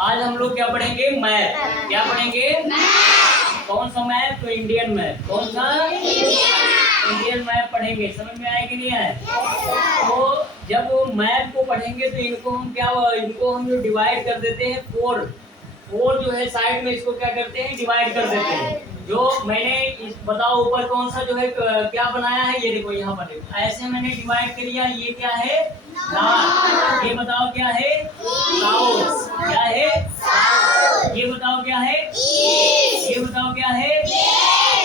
आज हम लोग क्या पढ़ेंगे? मैप। क्या पढ़ेंगे? कौन सा मैप? तो इंडियन मैप। कौन सा? इंडियन मैप पढ़ेंगे। समझ में आए कि नहीं आए? तो जब वो मैप को पढ़ेंगे तो इनको हम जो डिवाइड कर देते हैं फोर जो है साइड में, इसको क्या करते हैं? डिवाइड कर देते हैं। जो मैंने बताओ ऊपर कौन सा जो है क्या बनाया है? ये देखो यहाँ पर देखो, ऐसे मैंने डिवाइड कर लिया। ये क्या है? नॉर्थ। ये बताओ क्या है? साउथ। क्या है? ये बताओ क्या है? ये बताओ क्या है?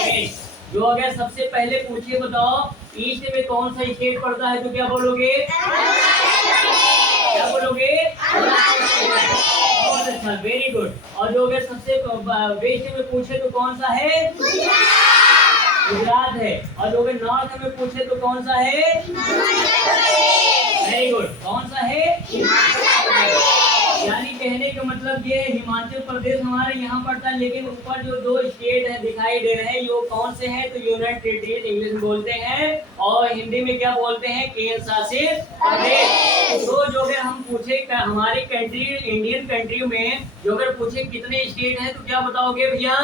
वेस्ट। जो अगर सबसे पहले पूछे बताओ ईस्ट में कौन सा स्टेट पड़ता है, तो क्या बोलोगे? क्या बोलोगे? बहुत अच्छा, वेरी गुड। और जो अगर सबसे वेस्ट में पूछे तो कौन सा है? गुजरात है। और जो अगर नॉर्थ में पूछे तो कौन सा है? Very good. कौन सा है? यानी कहने का मतलब ये हिमाचल प्रदेश हमारे यहाँ पड़ता है, लेकिन ऊपर जो दो स्टेट है दिखाई दे रहे हैं, ये कौन से हैं? तो यूनियन टेरिटरी इंग्लिश में बोलते हैं, और हिंदी में क्या बोलते हैं? केंद्र शासित प्रदेश। तो जो अगर हम पूछे हमारे कंट्री, इंडियन कंट्री में जो अगर पूछे कितने स्टेट हैं, तो क्या बताओगे भैया?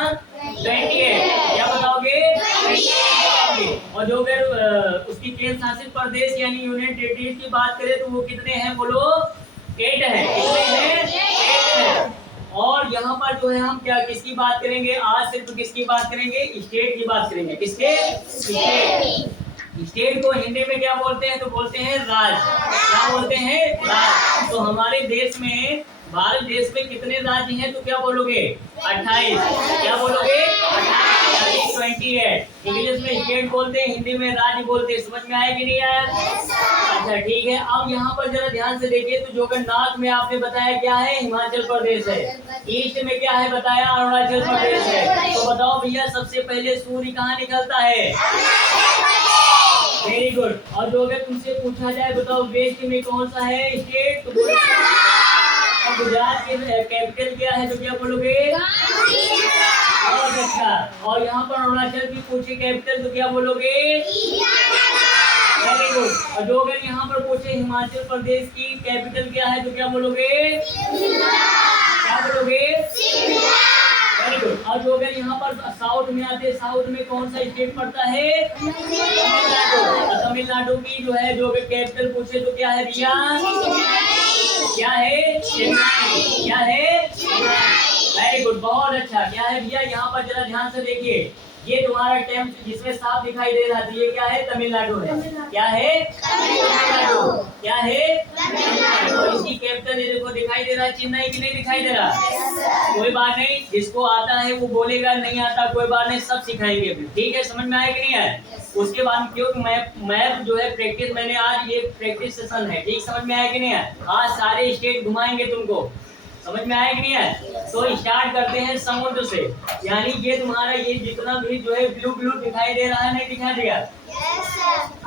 28। क्या बताओगे? 28। और जो अगर उसकी केंद्र शासित प्रदेश यानी यूनियन टेरिटरी की बात करें तो वो कितने हैं? बोलो। 8 है। कितने हैं? 8 है। और यहाँ पर जो है हम क्या किसकी बात करेंगे? आज सिर्फ किसकी बात करेंगे? स्टेट की बात करेंगे। किसके? स्टेट। स्टेट को हिंदी में क्या बोलते हैं? तो बोलते हैं राज्य। क्या बोलते हैं? राज्य। तो हमारे देश में, भारत देश में कितने राज्य हैं? तो क्या बोलोगे? 28। क्या बोलोगे? 28 यानी 28। इंग्लिश में स्टेट बोलते हैं, हिंदी में राज्य बोलते हैं। समझ में आया कि नहीं आया? अच्छा ठीक है। अब यहाँ पर जरा ध्यान से देखिए, तो जो कि नॉर्थ में आपने बताया क्या है? हिमाचल प्रदेश है। ईस्ट में क्या है बताया? अरुणाचल प्रदेश है। तो बताओ भैया सबसे पहले सूर्य कहाँ निकलता है? Very good. और जो अगर तुमसे पूछा जाए बताओ वेस्ट में कौन सा है स्टेट, तो गुजरात की कैपिटल क्या है? तो क्या बोलोगे? बहुत अच्छा। और यहाँ पर अरुणाचल की पूछे कैपिटल तो क्या बोलोगे? Very good. और जो अगर यहाँ पर पूछे हिमाचल प्रदेश की कैपिटल क्या है, तो क्या बोलोगे? क्या बोलोगे? Very good. और जो अगर यहाँ पर साउथ में आते, साउथ में कौन सा स्टेट पड़ता है? तमिलनाडु। तमिलनाडु की जो है जो कैपिटल पूछे तो क्या है भैया? क्या है? चेन्नई। क्या है? Very good. बहुत अच्छा। क्या है भैया? यहाँ पर जरा ध्यान से देखिए, ये तुम्हारा टेम्प जिसमें साफ दिखाई दे रहा था, ये क्या है? तमिलनाडु है। क्या है? तमिलनाडु। क्या है? तमिलनाडु। इसकी कैपिटल ये देखो दिखाई दे रहा है चेन्नई, की नहीं दिखाई दे रहा? कोई बात नहीं, जिसको आता है वो बोलेगा, नहीं आता कोई बात नहीं, सब सिखाएंगे। ठीक है? समझ में आया कि नहीं आया? उसके बाद क्योंकि मैप जो है प्रैक्टिस, मैंने आज ये प्रैक्टिस सेशन है। ठीक? समझ में आया कि नहीं आया? आज सारे स्टेट घुमाएंगे तुमको। समझ में आया कि नहीं आया? तो स्टार्ट करते हैं समुद्र से। यानी ये तुम्हारा ये जितना भी जो है ब्लू ब्लू दिखाई दे रहा है, नहीं दिखाई देगा?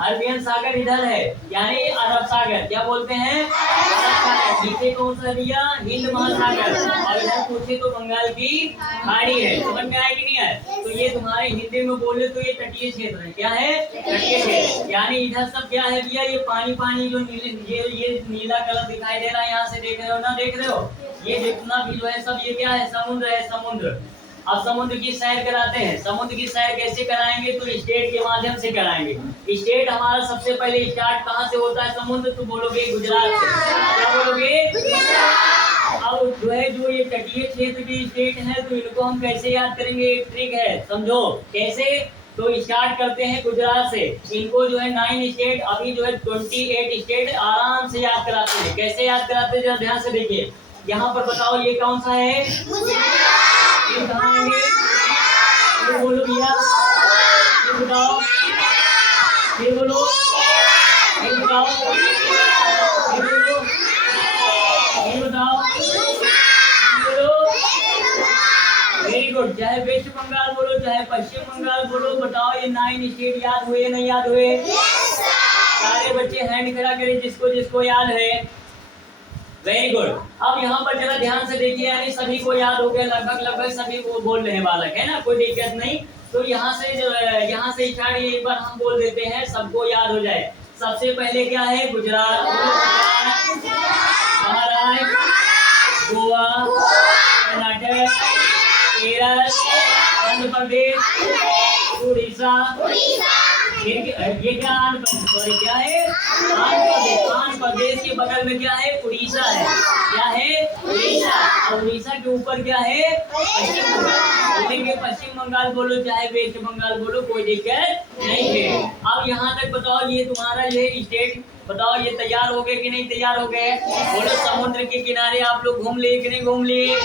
अरबियन सागर इधर है, यानी अरब सागर। क्या बोलते हैं? अरब सागर। नीचे कौन सा दिया? हिंद महासागर। और इधर पूछे तो बंगाल की खाड़ी है। समझ में आया कि नहीं आया? तो ये तुम्हारे हिंदी में बोले तो ये तटीय क्षेत्र है। क्या है? तटीय क्षेत्र। यानी इधर सब क्या है भैया? ये पानी पानी जो ये नीला कलर दिखाई दे रहा है, यहाँ से देख रहे हो ना? देख रहे हो? ये जितना भी जो है सब ये क्या है? समुद्र है। समुद्र। अब समुद्र की सैर कराते हैं। समुद्र की सैर कैसे कराएंगे? तो स्टेट के माध्यम से कराएंगे। स्टेट हमारा सबसे पहले स्टार्ट कहाँ से होता है? समुद्र। तो बोलोगे गुजरात से। क्या बोलोगे? अब जो है जो ये तटीय क्षेत्र की स्टेट है, तो इनको हम कैसे याद करेंगे? एक ट्रिक है, समझो कैसे। तो स्टार्ट करते हैं गुजरात से। इनको जो है 9 स्टेट, अभी जो है 28 स्टेट आराम से याद कराते हैं। कैसे याद कराते हैं? जरा ध्यान से देखिए। यहाँ पर बताओ ये कौन सा है? ये कहाँ है? ये बोलो भैया। ये बताओ। ये बोलो। ये बताओ। ये बोलो। ये बताओ। बोलो। Very good. चाहे वेस्ट बंगाल बोलो, चाहे पश्चिम बंगाल बोलो, बताओ ये 9 स्टेट याद हुए नहीं याद हुए? सारे बच्चे हैंड खड़ा करें जिसको जिसको याद है। Very good. अब यहाँ पर जरा ध्यान से देखिए, यानी सभी को याद हो गया लगभग लगभग सभी वो बोल रहे बालक, है ना? कोई दिक्कत नहीं। तो यहाँ से स्टार्ट एक बार हम बोल देते हैं, सबको याद हो जाए। सबसे पहले क्या है? गुजरात, महाराष्ट्र, गोवा, कर्नाटक, केरल, आंध्र प्रदेश, उड़ीसा। ये क्या आंध्र प्रदेश, सॉरी क्या है आंध्र प्रदेश। आंध्र प्रदेश के बगल में क्या है उड़ीसा है। क्या है उड़ीसा। और उड़ीसा के ऊपर क्या है पश्चिम बंगाल। बोलेंगे पश्चिम बंगाल बोलो चाहे वेस्ट बंगाल बोलो, कोई दिक्कत नहीं है। अब यहाँ तक बताओ ये तुम्हारा ये स्टेट बताओ ये तैयार हो गए कि नहीं तैयार हो गए। बोलो समुद्र के किनारे आप लोग घूम लिए कि नहीं घूम लिए।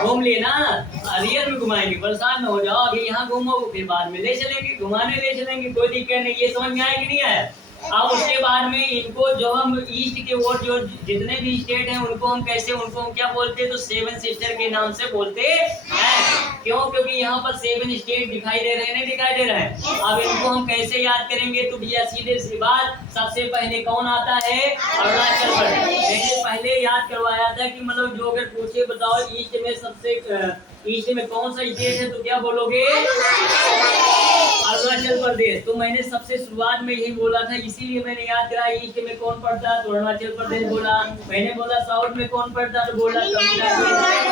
घूम लिए ना, रियल में घुमाएंगे, परेशान न हो जाओ। अभी यहाँ घूमो फिर बाद में ले चलेंगे, घुमाने ले चलेंगे, कोई दिक्कत नहीं। ये समझ में आया कि नहीं आया। अब उसके बाद में इनको जो हम ईस्ट के वो जो जितने भी स्टेट हैं उनको हम कैसे उनको हम क्या बोलते हैं तो सेवन सिस्टर के नाम से बोलते हैं। क्यों, क्योंकि यहाँ पर 7 स्टेट दिखाई दे रहे हैं नहीं दिखाई दे रहे हैं। अब इनको हम कैसे याद करेंगे तो भैया सीधे सी बात, सबसे पहले कौन आता है अरुणाचल प्रदेश। मैंने पहले याद करवाया था कि मतलब जो अगर पूछे बताओ ईस्ट में सबसे ईस्ट में कौन सा स्टेट है तो क्या बोलोगे अरुणाचल प्रदेश। तो मैंने सबसे शुरुआत में यही बोला था, इसीलिए मैंने याद करा ईस्ट में कौन पड़ता है तो अरुणाचल प्रदेश बोला। मैंने बोला साउथ में कौन पड़ता है तो बोला तमिलनाडु।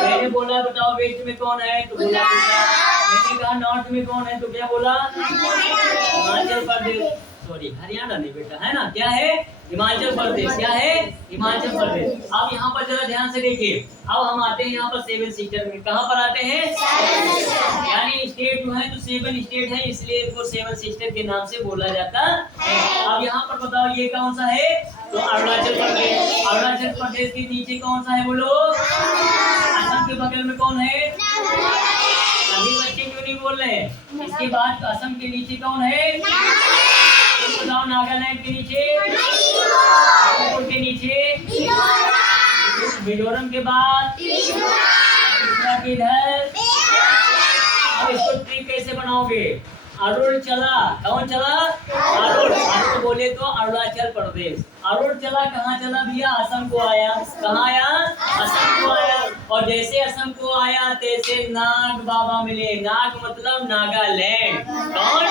मैंने बोला बताओ वेस्ट में कौन है तो बोला मैंने कहा नॉर्थ में कौन है तो क्या बोला हिमाचल प्रदेश, सॉरी हरियाणा नहीं बेटा, है ना, क्या है हिमाचल प्रदेश। क्या है हिमाचल प्रदेश। अब यहाँ पर जरा ध्यान से देखिए, अब हम आते हैं यहाँ पर 7 सिस्टर में। कहाँ पर आते हैं यानी स्टेट जो है तो 7 स्टेट है, इसलिए इनको 7 सिस्टर के नाम से बोला जाता है। अब यहाँ पर बताओ ये कौन सा है तो अरुणाचल प्रदेश। अरुणाचल प्रदेश के नीचे कौन सा है बोलो, असम के बगल में कौन है, अभी बच्चे क्यों नहीं बोल रहे हैं। इसके बाद असम के नीचे कौन है बताओ, नागालैंड के नीचे, मणिपुर के नीचे, मिजोरम के बाद त्रिपुरा के इधर। अब इसको ट्रिक कैसे बनाओगे, अरुणाचला, कौन चला अरुण बोले तो अरुणाचल प्रदेश। अरुण चला कहाँ चला भैया, असम को आया। कहाँ आया असम को आया। और जैसे असम को आया तैसे नाग बाबा मिले। नाग मतलब नागालैंड, कौन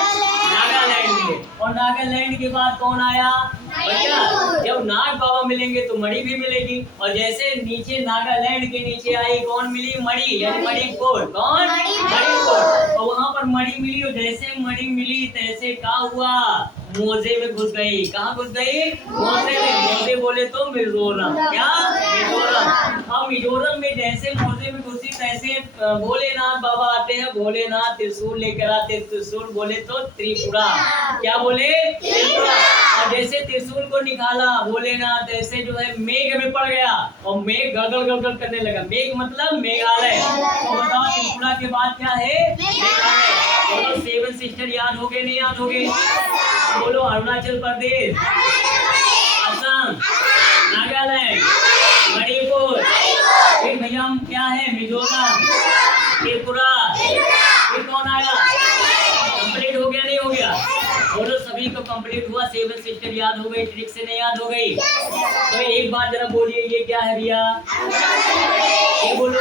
नागालैंड मिले। और नागालैंड के बाद कौन आया भैया, जब नाग बाबा मिलेंगे तो मणि भी मिलेगी। और जैसे नीचे नागालैंड के नीचे आई कौन मिली मणि, यानी मणिपुर, कौन मणिपुर। और वहाँ पर मणि मिली और जैसे मणि मिली तैसे क्या हुआ मोजे में घुस गई। कहाँ घुस गई मोजे में। मोजे बोले तो मिजोरम, क्या मिजोरम। अब मिजोरम में जैसे मोजे में घुसी तैसे भोलेनाथ बाबा आते हैं। भोलेनाथ त्रिशूल लेकर आते, त्रिशूल बोले तो त्रिपुरा, क्या बोले त्रिपुरा। और जैसे त्रिशूल को निकाला भोलेनाथ ऐसे जो है मेघ में पड़ गया और मेघ गगल गगल करने लगा। मेघ मतलब मेघालय। तो बताओ त्रिपुरा के बाद क्या है मेघालय। बोलो 7 सिस्टर याद हो गए नहीं याद हो गए। बोलो अरुणाचल प्रदेश, असम, नागालैंड, मणिपुर, फिर भैया हम क्या है मिजोरम, त्रिपुरा, फिर कौन आया। कंप्लीट हो गया नहीं हो गया। बोलो सभी को कंप्लीट हुआ। 7 सिस्टर याद हो गई, ट्रिक से नहीं याद हो गई। तो एक बात जरा बोलिए ये क्या है भैया, ये बोलो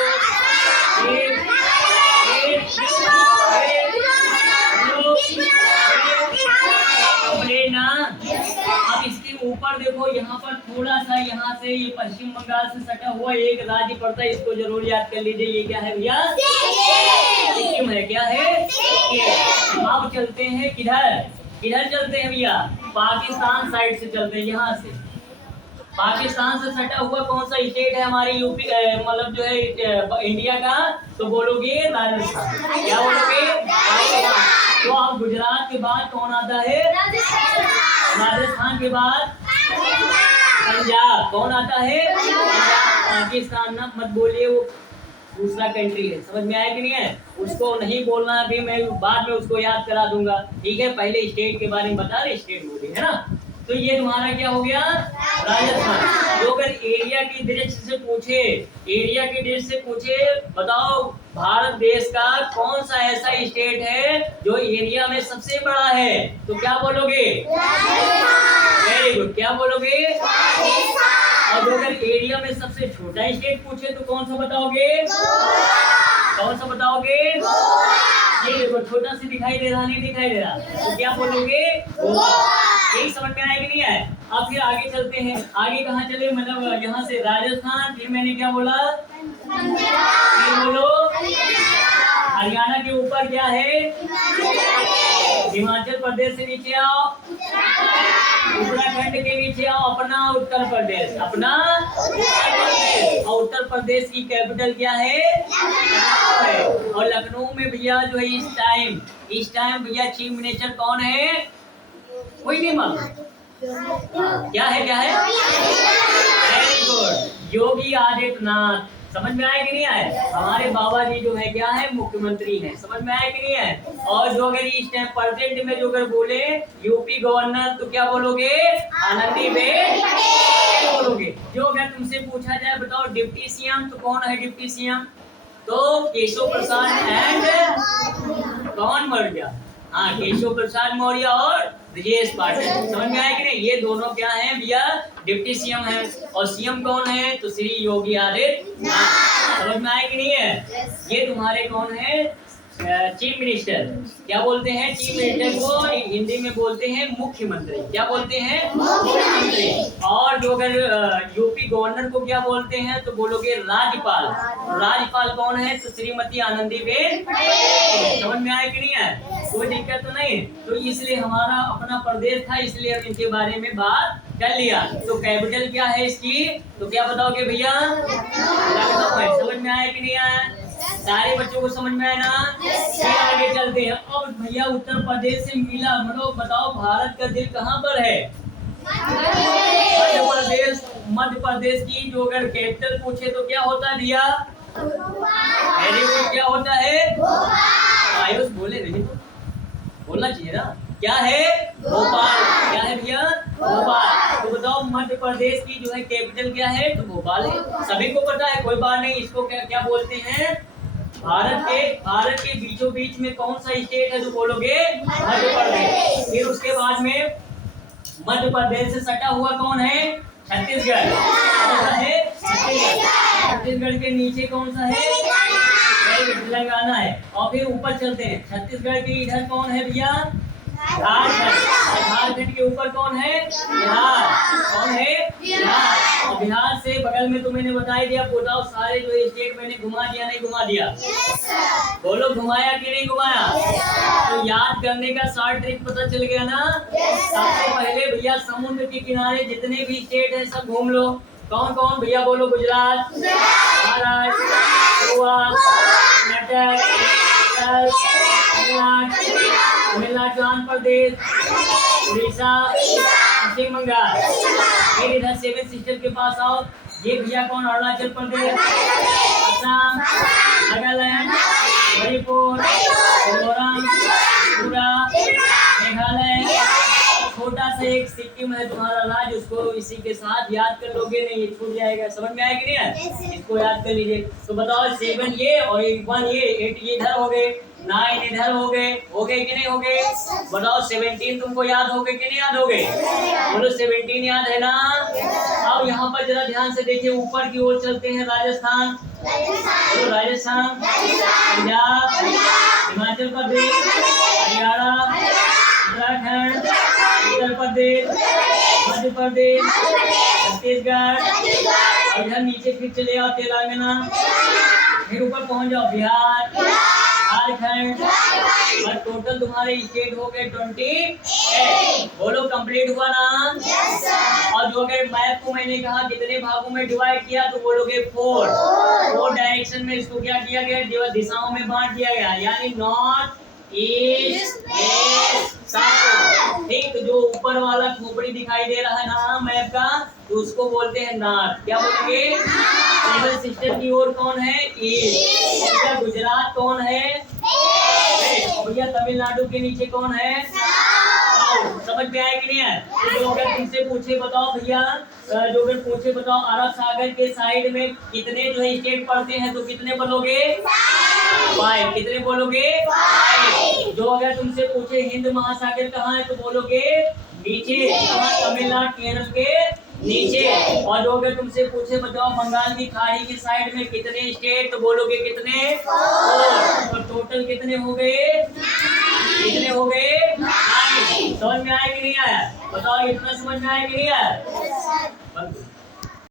ना। अब इसके ऊपर देखो यहाँ पर थोड़ा सा यहाँ से ये पश्चिम बंगाल से सटा हुआ एक राज्य पड़ता है, इसको जरूर याद कर लीजिए। ये क्या है भैया सिक्किम है। क्या है अब चलते हैं किधर, किधर चलते हैं भैया पाकिस्तान साइड से चलते हैं। यहाँ से पाकिस्तान से सटा हुआ कौन सा स्टेट है हमारी यूपी मतलब जो है इंडिया का तो बोलोगे राजस्थान। क्या बोलोगे राजस्थान। तो अब गुजरात के बाद कौन आता है राजस्थान के बाद पंजाब। कौन आता है पाकिस्तान ना मत बोलिए, वो दूसरा कंट्री है। समझ में आया कि नहीं है, उसको नहीं बोलना अभी, मैं बाद में उसको याद करा दूंगा। ठीक है, पहले स्टेट के बारे में बता रहे, स्टेट बोलिए है ना। तो ये तुम्हारा क्या हो गया राजस्थान। जो अगर एरिया की दृष्टि से पूछे, एरिया की दृष्टि से पूछे बताओ भारत देश का कौन सा ऐसा स्टेट है जो एरिया में सबसे बड़ा है तो क्या बोलोगे वेरी गुड, क्या बोलोगे। और जो अगर एरिया में सबसे छोटा स्टेट पूछे तो कौन सा बताओगे, कौन सा बताओगे। ये देखो छोटा सा दिखाई दे रहा नहीं दिखाई दे रहा तो क्या बोलोगे यही समझ में आया कि नहीं है। अब फिर आगे चलते हैं। आगे कहाँ चले, मतलब यहाँ से राजस्थान, फिर मैंने क्या बोला फिर बोलो। हरियाणा के ऊपर क्या है? हिमाचल प्रदेश से नीचे आओ, उत्तराखंड के नीचे आओ, अपना उत्तर प्रदेश, अपना उत्तर प्रदेश। और उत्तर प्रदेश की कैपिटल क्या है? लखनऊ है। और लखनऊ में भैया जो है इस टाइम भैया चीफ मिनिस्टर कौन है? कोई नहीं मालूम। क्या है? Very good, Yogi Adityanath. समझ में आया कि नहीं आया? हमारे बाबा जी जो है क्या है? मुख्यमंत्री हैं। समझ में आया कि नहीं है? और जो अगर इस टाइम प्रेजेंट में जो अगर बोले यूपी गवर्नर तो क्या बोलोगे? आनंदीबेन बोलोगे। जो अगर तुमसे पूछा जाए बताओ डिप्टी सीएम तो कौन है डिप्टी सीएम? तो केशव प्रसाद एंड कौन मर गया? हाँ, केशव प्रसाद मौर्य और ब्रजेश पाठक। समझ में आया कि नहीं? ये दोनों क्या हैं भैया? डिप्टी सीएम है। और सीएम कौन है? तो श्री योगी आदित्यनाथ। समझ में आया कि नहीं है? ये तुम्हारे कौन है? Chief minister. क्या बोलते हैं? चीफ मिनिस्टर को हिंदी में बोलते हैं मुख्यमंत्री। क्या बोलते हैं? मुख्यमंत्री। और जो अगर यूपी गवर्नर को क्या बोलते हैं तो बोलोगे राज्यपाल। राज्यपाल कौन है? तो श्रीमती आनंदीबेन। समझ में आया कि नहीं है? कोई दिक्कत तो नहीं? तो इसलिए हमारा अपना प्रदेश था, इसलिए हम इनके बारे में बात कर लिया। तो कैपिटल क्या है इसकी? तो क्या बताओगे भैया? लखनऊ है। समझ में आया कि नहीं आया? सारे बच्चों को समझ में आया ना? फिर आगे चलते हैं। अब भैया उत्तर प्रदेश से मिला मतलब बताओ भारत का दिल कहाँ पर है? मध्य प्रदेश। मध्य प्रदेश की जो अगर कैपिटल पूछे तो क्या होता है भैया? वेरी गुड, क्या होता है? आयुष बोले नहीं तो बोलना चाहिए ना। क्या है? भोपाल। क्या है भैया? भोपाल। तो बताओ मध्य प्रदेश की जो है कैपिटल क्या है? तो भोपाल है। सभी को पता है, कोई बात नहीं। इसको क्या बोलते हैं? भारत के बीचों बीच में कौन सा स्टेट है तो बोलोगे? मध्य प्रदेश। फिर उसके बाद में मध्य प्रदेश से सटा हुआ कौन है? छत्तीसगढ़। कौन सा है? छत्तीसगढ़ के नीचे कौन सा है? तेलंगाना है। और फिर ऊपर चलते हैं। छत्तीसगढ़ के इधर कौन है भैया? झारखंड। झारखंड के ऊपर कौन है? बिहार। कौन है? बिहार। और बिहार से बगल में तो मैंने बता ही दिया। बताओ सारे जो स्टेट मैंने घुमा दिया नहीं घुमा दिया? बोलो घुमाया कि नहीं घुमाया? तो याद करने का शॉर्ट ट्रिक पता चल गया ना? सबसे पहले भैया समुद्र के किनारे जितने भी स्टेट है सब घूम लो। कौन कौन भैया? बोलो गुजरात, महाराष्ट्र, गोवा, कर्नाटक, तमिलनाडु, आंध्र प्रदेश, उड़ीसा, पश्चिम बंगाल। फिर इधर सेवन सिस्टर के पास आओ। ये भैया कौन? अरुणाचल प्रदेश, असम, नागालैंड, मणिपुर, मिजोरम, त्रिपुरा, मेघालय। छोटा सा एक सिक्किम है तुम्हारा राज्य, उसको इसी के साथ याद कर लोगे नहीं ये छूट जाएगा। समझ में आया कि नहीं है? इसको याद कर लीजिए। तो बताओ 7 ये और 1 ये 8 ये इधर हो गए, 9 इधर हो गए कि नहीं हो गए? बताओ 17 तुमको याद हो गए कि नहीं याद हो गए? बोलो 17 याद है ना? अब यहाँ पर जरा ध्यान से देखिए, ऊपर की ओर चलते हैं। राजस्थान, बोलो राजस्थान, पंजाब, हिमाचल प्रदेश, हरियाणा, उत्तराखंड, उत्तर प्रदेश, मध्य प्रदेश, छत्तीसगढ़। और इधर नीचे फिर चले आओ तेलंगाना। फिर ऊपर पहुंच जाओ बिहार, झारखंड। और टोटल तुम्हारे स्टेट हो गए 28। बोलो कंप्लीट हुआ ना? और जो अगर मैप को मैंने कहा कितने भागों में डिवाइड किया तो बोलोगे 4 डायरेक्शन में इसको क्या किया गया? दिशाओं में बांट दिया गया, यानी नॉर्थ, ईस्ट, वेस्ट, साउथ। ठीक, तो जो ऊपर वाला खोपड़ी दिखाई दे रहा है ना मैप का, तो उसको बोलते हैं नॉर्थ। क्या बोलोगे? सेवन सिस्टर की ओर कौन है? ईस्ट। गुजरात कौन है? भैया तमिलनाडु के नीचे कौन है? समझ में आया कि नहीं है? तो जो अगर तुमसे पूछे बताओ भैया, जो अगर पूछे बताओ अरब सागर के साइड में कितने जो है स्टेट पड़ते हैं तो कितने बोलोगे? 5। कितने बोलोगे? 5। जो अगर तुमसे पूछे हिंद महासागर कहाँ है तो बोलोगे नीचे। तमिलनाडु केरल के नीचे। और जो अगर तुमसे पूछे बताओ बंगाल की खाड़ी की साइड में कितने स्टेट तो बोलोगे कितने? 4। तो टोटल कितने हो गए? कितने हो गए? 9। समझ में आया कि नहीं आया? बताओ इतना समझ में आया कि नहीं आया?